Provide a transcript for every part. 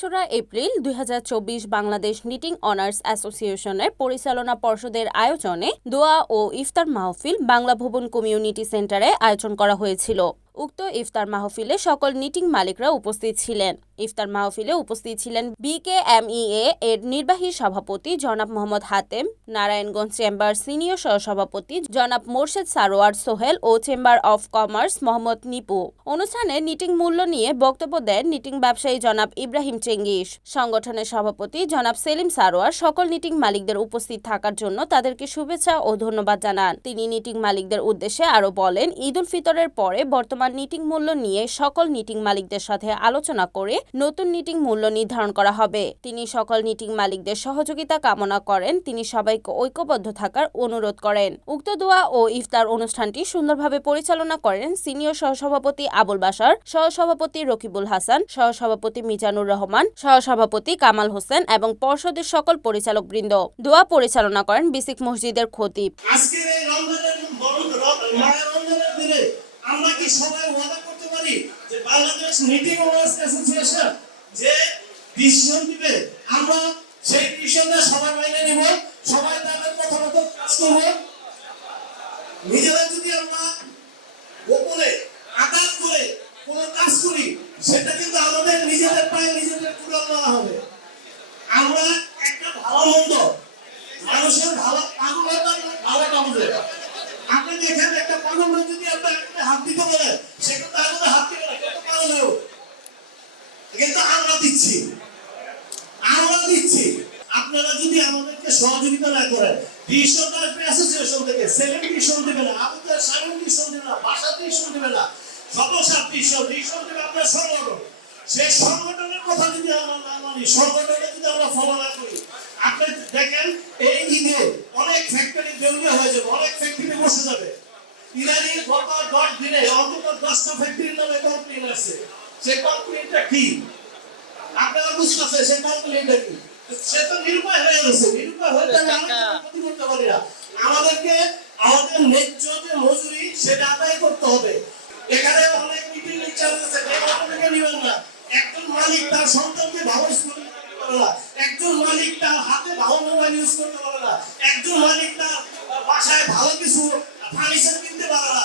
তেসরা এপ্রিল দুই হাজার চব্বিশ বাংলাদেশ নিটিং অনার্স অ্যাসোসিয়েশনের পরিচালনা পর্ষদের আয়োজনে দোয়া ও ইফতার মাহফিল বাংলা ভবন কমিউনিটি সেন্টারে আয়োজন করা হয়েছিল। উক্ত ইফতার মাহফিলে সকল নিটিং মালিকরা উপস্থিত ছিলেন। ইফতার মাহফিলে উপস্থিত ছিলেন বিকেএমইএ এর নির্বাহী সভাপতি জনাব মোহাম্মদ হাতেম, নারায়ণগঞ্জ চেম্বার সিনিয়র সহসভাপতি জনাব মোর্শেদ সারোয়ার সোহেল ও chamber of commerce Mohammad Nipu. অনুষ্ঠানে নিটিং মূল্য নিয়ে বক্তব্য দেন নিটিং ব্যবসায়ী জনাব ইব্রাহিম চেঙ্গিস। সংগঠনের সভাপতি জনাব সেলিম সারোয়ার সকল নিটিং মালিকদের উপস্থিত থাকার জন্য তাদেরকে শুভেচ্ছা ও ধন্যবাদ জানান। তিনি নিটিং মালিকদের উদ্দেশ্যে আরও বলেন ঈদ উল ফিতরের পরে বর্তমান নিটিং মূল্য নিয়ে সকল নিটিং মালিকদের সাথে আলোচনা করে নতুন নিটিং মূল্য নির্ধারণ করা হবে। তিনি সকল নিটিং মালিকদের সহযোগিতা কামনা করেন। তিনি সবাইকে ঐক্যবদ্ধ থাকার অনুরোধ করেন। উক্ত দোয়া ও ইফতার অনুষ্ঠানটি সুন্দরভাবে পরিচালনা করেন সিনিয়র সহসভাপতি আবুল বাসার সহসভাপতি রকিবুল হাসান, সহসভাপতি মিজানুর রহমান, সহসভাপতি কামাল হোসেন এবং পর্ষদের সকল পরিচালক বৃন্দ দোয়া পরিচালনা করেন বিসিক মসজিদের খতিব। আজকের এই রমজানের বড় র- মায়ের রমজানের দিনে ওয়াদা করতে পারি যে বাংলাদেশ অ্যাসোসিয়েশন যে ডিসিশন দিবে, আমরা সেই মেনে নিব, সবাই তাদের কাজ করব। নিজেরা যদি আমরা গোপনে আঘাত করে কোনো কাজ করি, সেটা কিন্তু আমাদের নিজেদের পায়ে নিজেদের কুড়াল দেওয়া হবে। আমরা একটা ভালো মন্দ মানুষের ভালো পাগলতা ভালো কামড়ে আপনি দেখেন একটা পাগল যদি আপনার একটা হাত দিতে বলে, সে কিন্তু আগে হাত পাগল হয়েও। কিন্তু আমরা দিচ্ছি। আমরা দিচ্ছি। আপনারা যদি আমাদেরকে সহযোগিতা না করেন বিশ্বটা অ্যাসোসিয়েশন থেকে সেভেন ডিশন দেবে না, আপনাদের সাইন ডিশন দেবে না ভাষা ডিশন দেবে না সদস্য ডিশন ডিশন দেবে আপনার সংগঠন। সেই সংগঠনের কথা যদি আমরা না মানি সংগঠনে যদি আমরা ফলো না করি, আপনি দেখেন এই ঈদে অনেক ফ্যাক্টরি দেউলিয়া হয়ে যাবে অনেক ফ্যাক্টরি বসে যাবে ইরানি গত দিনে অন্তত দশটা ফ্যাক্টরির নামে কমপ্লেন আছে। সেই কমপ্লেনটা কি? আপনারা বুঝতেছে সে কমপ্লেনটা কি? সে তো নিরুপায় হয়ে গেছে। নিরুপায় হয়ে কোনো ক্ষতি করতে পারি না। আমাদেরকে আমাদের ন্যায্য যে মজুরি সেটা আদায় করতে হবে। এখানে অনেক মিটিং লেকচার আছে আপনাকে নিবেন না। একজন মালিক তার সন্তানকে পারে না। একজন মালিক তার হাতে ভালো মোবাইল ইউজ করতে পারে না। একজন মালিক তার বাসায় ভালো কিছু ফার্নিচার কিনতে পারে না।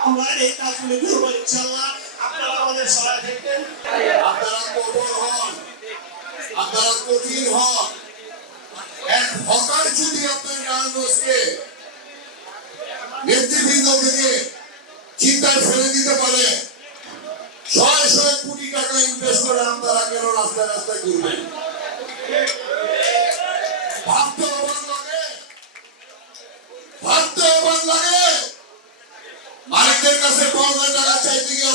আমরা চিন্তায় ফেলে দিতে পারে ছয় ছয় কোটি টাকা ইনভেস্ট করে আপনারা কেন রাস্তায় রাস্তায় ঘুরবেন ভাবতে অবাক লাগে মালিকদের কাছে পাওনা টাকা চাইতে গিয়ে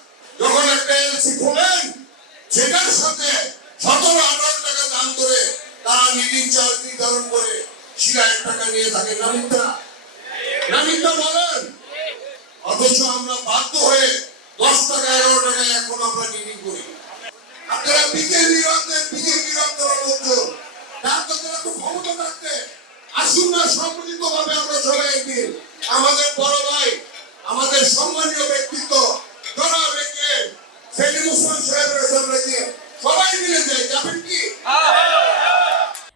যখন একটা খোলেন সেটার সাথে সতেরো টাকা দাম করে তারা চার্জ নির্ধারণ করে টাকা নিয়ে থাকে। বলেন, অথচ আমরা বাধ্য হয়ে দশ টাকা, এগারো টাকায় এখন আমরা নিডিং করি। আপনারা বিজেপি রাখতেন বিজেপি রাখতে লোকজন তারা তো ক্ষমতা থাকতে। আসুন না সম্মিলিত ভাবে আমরা সবাই একদিন। আমাদের বড় ভাই আমাদের সম্মানীয় ব্যক্তিত্ব জনাব রেখে সেলিম হোসেন সাহেবের সামনে গিয়ে সবাই মিলে যাই যাবেন কি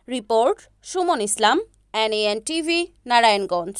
report Suman Islam NAN TV Narayanganj.